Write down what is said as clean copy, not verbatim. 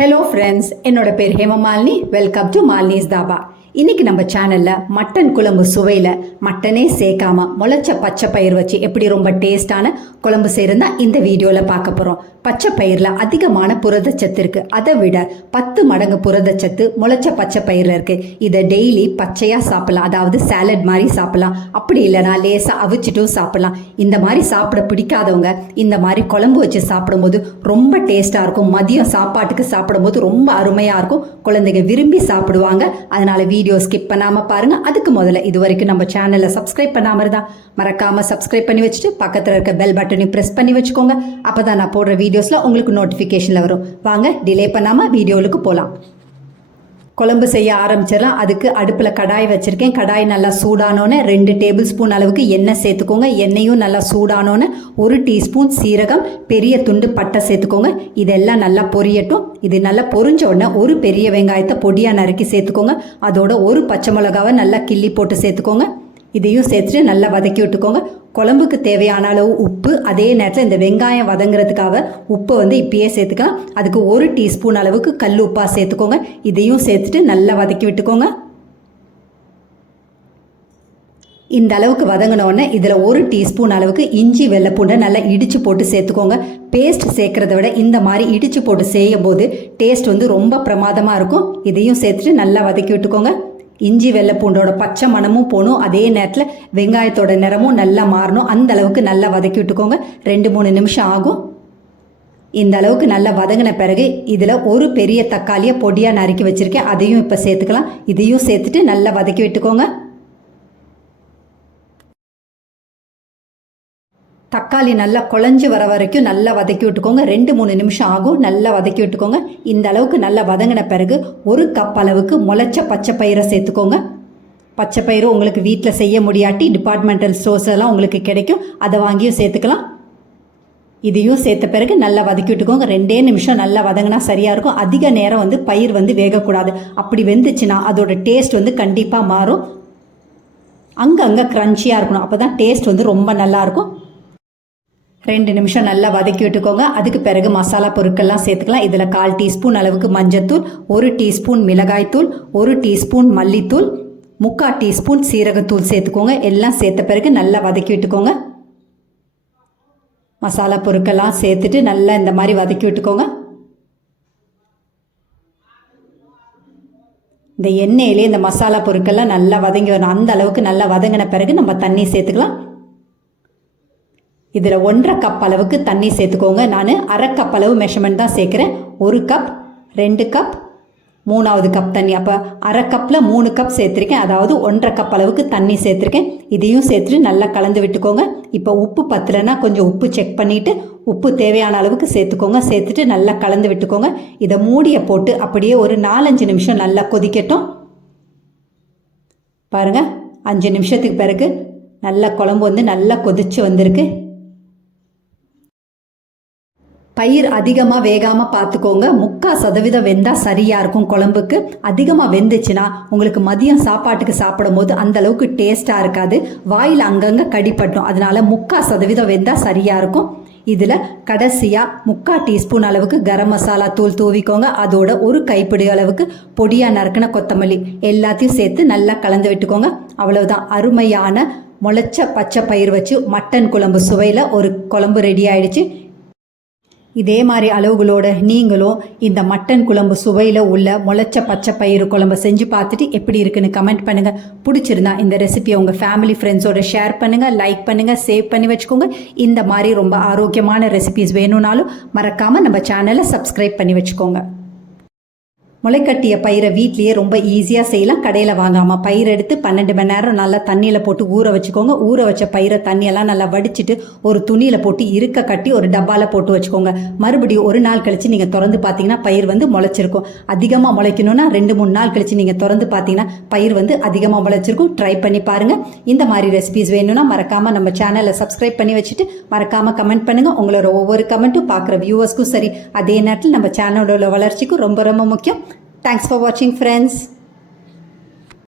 Hello friends, என்னோட பேர் Hemamalini. Welcome to Malini's dhaba. இன்னைக்கு நம்ம சேனல்ல மட்டன் குழம்பு சுவையில் மட்டனே சேர்க்காம முளைச்ச பச்சை பயிர் வச்சு எப்படி ரொம்ப டேஸ்டான குழம்பு செய்யறதா இந்த வீடியோவில் பார்க்க போகிறோம். பச்சை பயிரில் அதிகமான புரதச்சத்து இருக்குது. அதை விட 10 மடங்கு புரதச்சத்து முளைச்ச பச்சை பயிரில் இருக்குது. இதை டெய்லி பச்சையாக சாப்பிடலாம், அதாவது சாலட் மாதிரி சாப்பிடலாம். அப்படி இல்லைனா லேசாக அவிச்சிட்டும் சாப்பிடலாம். இந்த மாதிரி சாப்பிட பிடிக்காதவங்க இந்த மாதிரி குழம்பு வச்சு சாப்பிடும்போது ரொம்ப டேஸ்ட்டாக இருக்கும். மதியம் சாப்பாட்டுக்கு சாப்பிடும்போது ரொம்ப அருமையாக இருக்கும். குழந்தைங்க விரும்பி சாப்பிடுவாங்க. அதனால வீடியோ ஸ்கிப் பண்ணாம பாருங்க. அதுக்கு முதல்ல இது வரைக்கும் நம்ம சேனலை சப்ஸ்கிரைப் பண்ணாம இருந்தா மறக்காம சப்ஸ்கிரைப் பண்ணி வச்சுட்டு பக்கத்துல இருக்க பெல் பட்டனையும் பிரஸ் பண்ணி வச்சுக்கோங்க. அப்பதான் நான் போடுற வீடியோஸ்ல உங்களுக்கு நோட்டிபிகேஷன்ல வரும். வாங்க டிலே பண்ணாம வீடியோவுக்கு போலாம். குழம்பு செய்ய ஆரம்பிச்சிடலாம். அதுக்கு அடுப்பில் கடாய் வச்சுருக்கேன். கடாய் நல்லா சூடானோன்னு 2 டேபிள் ஸ்பூன் அளவுக்கு எண்ணெய் சேர்த்துக்கோங்க. எண்ணெயும் நல்லா சூடானோன்னு 1 டீஸ்பூன் சீரகம், பெரிய துண்டு பட்டை சேர்த்துக்கோங்க. இதெல்லாம் நல்லா பொரியட்டும். இது நல்லா பொரிஞ்ச உடனே ஒரு பெரிய வெங்காயத்தை பொடியாக நறுக்கி சேர்த்துக்கோங்க. அதோட ஒரு பச்சை மிளகாவை நல்லா கிள்ளி போட்டு சேர்த்துக்கோங்க. இதையும் சேர்த்துட்டு நல்லா வதக்கி விட்டுக்கோங்க. குழம்புக்கு தேவையான அளவு உப்பு, அதே நேரத்தில் இந்த வெங்காயம் வதங்குறதுக்காக உப்பு இப்பயே சேர்த்துக்கலாம். அதுக்கு 1 டீஸ்பூன் அளவுக்கு கல் உப்பா சேர்த்துக்கோங்க. இதையும் சேர்த்துட்டு நல்லா வதக்கி விட்டுக்கோங்க. இந்த அளவுக்கு வதங்கினோடனே இதில் 1 டீஸ்பூன் அளவுக்கு இஞ்சி வெள்ளைப்பூண்டை நல்லா இடித்து போட்டு சேர்த்துக்கோங்க. பேஸ்ட் சேர்க்குறத விட இந்த மாதிரி இடித்து போட்டு செய்யும் போது டேஸ்ட் ரொம்ப பிரமாதமாக இருக்கும். இதையும் சேர்த்துட்டு நல்லா வதக்கி விட்டுக்கோங்க. இஞ்சி வெள்ளைப்பூண்டோட பச்சை மணமும் போகணும், அதே நேரத்தில் வெங்காயத்தோட நிறமும் நல்லா மாறணும். அந்த அளவுக்கு நல்லா வதக்கி விட்டுக்கோங்க. 2-3 நிமிஷம் ஆகும். இந்த அளவுக்கு நல்லா வதங்கின பிறகு இதில் ஒரு பெரிய தக்காளியை பொடியாக நறுக்கி வச்சுருக்கேன். அதையும் இப்போ சேர்த்துக்கலாம். இதையும் சேர்த்துட்டு நல்லா வதக்கி விட்டுக்கோங்க. தக்காளி நல்லா குழஞ்சி வர வரைக்கும் நல்லா வதக்கி விட்டுக்கோங்க. 2-3 நிமிஷம் ஆகும். நல்லா வதக்கி விட்டுக்கோங்க. இந்த அளவுக்கு நல்லா வதங்கின பிறகு 1 கப் அளவுக்கு முளைச்ச பச்சை பயிரை சேர்த்துக்கோங்க. பச்சை பயிறு உங்களுக்கு வீட்டில் செய்ய முடியாட்டி டிபார்ட்மெண்டல் ஸ்டோர்ஸ் எல்லாம் உங்களுக்கு கிடைக்கும், அதை வாங்கியும் சேர்த்துக்கலாம். இதையும் சேர்த்த பிறகு நல்லா வதக்கி விட்டுக்கோங்க. 2 நிமிஷம் நல்லா வதங்கினா சரியாக இருக்கும். அதிக நேரம் பயிர் வேகக்கூடாது. அப்படி வெந்துச்சுன்னா அதோட டேஸ்ட் கண்டிப்பாக மாறும். அங்கங்கே க்ரன்ச்சியாக இருக்கணும். அப்போ தான் டேஸ்ட் ரொம்ப நல்லாயிருக்கும். 2 நிமிஷம் நல்லா வதக்கி விட்டுக்கோங்க. அதுக்கு பிறகு மசாலா பொருட்கள்லாம் சேர்த்துக்கலாம். இதில் 1/4 டீஸ்பூன் அளவுக்கு மஞ்சத்தூள், 1 டீஸ்பூன் மிளகாய்த்தூள், 1 டீஸ்பூன் மல்லித்தூள், 3/4 டீஸ்பூன் சீரகத்தூள் சேர்த்துக்கோங்க. எல்லாம் சேர்த்த பிறகு நல்லா வதக்கி விட்டுக்கோங்க. மசாலா பொருட்கள்லாம் சேர்த்துட்டு நல்லா இந்த மாதிரி வதக்கி விட்டுக்கோங்க. இந்த எண்ணெயிலே இந்த மசாலா பொருட்கள்லாம் நல்லா வதங்கி வரணும். அந்த அளவுக்கு நல்லா வதங்கின பிறகு நம்ம தண்ணி சேர்த்துக்கலாம். இதில் 1/2 கப் அளவுக்கு தண்ணி சேர்த்துக்கோங்க. நான் 1/2 கப் அளவு மெஷர்மெண்ட் தான் சேர்க்குறேன். 1 கப், 2 கப், 3வது கப் தண்ணி. அப்போ 1/2 கப்பில் 3 கப் சேர்த்துருக்கேன். அதாவது 1/2 கப் அளவுக்கு தண்ணி சேர்த்துருக்கேன். இதையும் சேர்த்துட்டு நல்லா கலந்து விட்டுக்கோங்க. இப்போ உப்பு பத்தலைன்னா கொஞ்சம் உப்பு செக் பண்ணிவிட்டு உப்பு தேவையான அளவுக்கு சேர்த்துக்கோங்க. சேர்த்துட்டு நல்லா கலந்து விட்டுக்கோங்க. இதை மூடியை போட்டு அப்படியே ஒரு 4-5 நிமிஷம் நல்லா கொதிக்கட்டும். பாருங்கள், 5 நிமிஷத்துக்கு பிறகு நல்லா குழம்பு நல்லா கொதிச்சு வந்திருக்கு. பயிர் அதிகமாக வேகாமல் பார்த்துக்கோங்க. 3/4% வெந்தால் சரியாக இருக்கும். குழம்புக்கு அதிகமாக வெந்துச்சுன்னா உங்களுக்கு மதியம் சாப்பாட்டுக்கு சாப்பிடும் போது அந்தளவுக்கு டேஸ்ட்டாக இருக்காது. வாயில் அங்கங்கே கடிப்பட்டும். அதனால 3/4% வெந்தால் சரியாக இருக்கும். இதில் கடைசியாக 3/4 டீஸ்பூன் அளவுக்கு கரம் மசாலா தூள் தூவிக்கோங்க. அதோட 1 கைப்பிடி அளவுக்கு பொடியாக நறுக்கின கொத்தமல்லி எல்லாத்தையும் சேர்த்து நல்லா கலந்து விட்டுக்கோங்க. அவ்வளவுதான், அருமையான முளைச்ச பச்சை பயிர் வச்சு மட்டன் குழம்பு சுவையில் ஒரு குழம்பு ரெடி ஆயிடுச்சு. இதே மாதிரி அளவுகளோட நீங்களும் இந்த மட்டன் குழம்பு சுவையில் உள்ள முளைச்ச பச்சை பயிறு குழம்பு செஞ்சு பார்த்துட்டு எப்படி இருக்குன்னு கமெண்ட் பண்ணுங்கள். பிடிச்சிருந்தா இந்த ரெசிபியை உங்கள் ஃபேமிலி ஃப்ரெண்ட்ஸோட ஷேர் பண்ணுங்கள், லைக் பண்ணுங்கள், சேவ் பண்ணி வச்சுக்கோங்க. இந்த மாதிரி ரொம்ப ஆரோக்கியமான ரெசிபிஸ் வேணும்னாலும் மறக்காமல் நம்ம சேனலை சப்ஸ்கிரைப் பண்ணி வச்சுக்கோங்க. முளைக்கட்டிய பயிரை வீட்லேயே ரொம்ப ஈஸியாக செய்யலாம். கடையில் வாங்காமல் பயிர் எடுத்து 12 மணி நேரம் நல்லா தண்ணியில் போட்டு ஊற வச்சுக்கோங்க. ஊற வச்ச பயிரை தண்ணியெல்லாம் நல்லா வடிச்சிட்டு ஒரு துணியில் போட்டு இருக்க கட்டி ஒரு டப்பாவில் போட்டு வச்சுக்கோங்க. மறுபடியும் 1 நாள் கழித்து நீங்கள் திறந்து பார்த்தீங்கன்னா பயிர் முளைச்சிருக்கும். அதிகமாக முளைக்கணும்னா 2-3 நாள் கழித்து நீங்கள் திறந்து பார்த்தீங்கன்னா பயிர் அதிகமாக முளைச்சிருக்கும். ட்ரை பண்ணி பாருங்கள். இந்த மாதிரி ரெசிபிஸ் வேணும்னா மறக்காமல் நம்ம சேனலை சப்ஸ்கிரைப் பண்ணி வச்சுட்டு மறக்காமல் கமெண்ட் பண்ணுங்கள். உங்களோட ஒவ்வொரு கமெண்ட்டும் பார்க்குற வியூவர்ஸ்க்கும் சரி, அதே நேரத்தில் நம்ம சேனலோட வளர்ச்சிக்கும் ரொம்ப ரொம்ப முக்கியம். Thanks for watching, friends.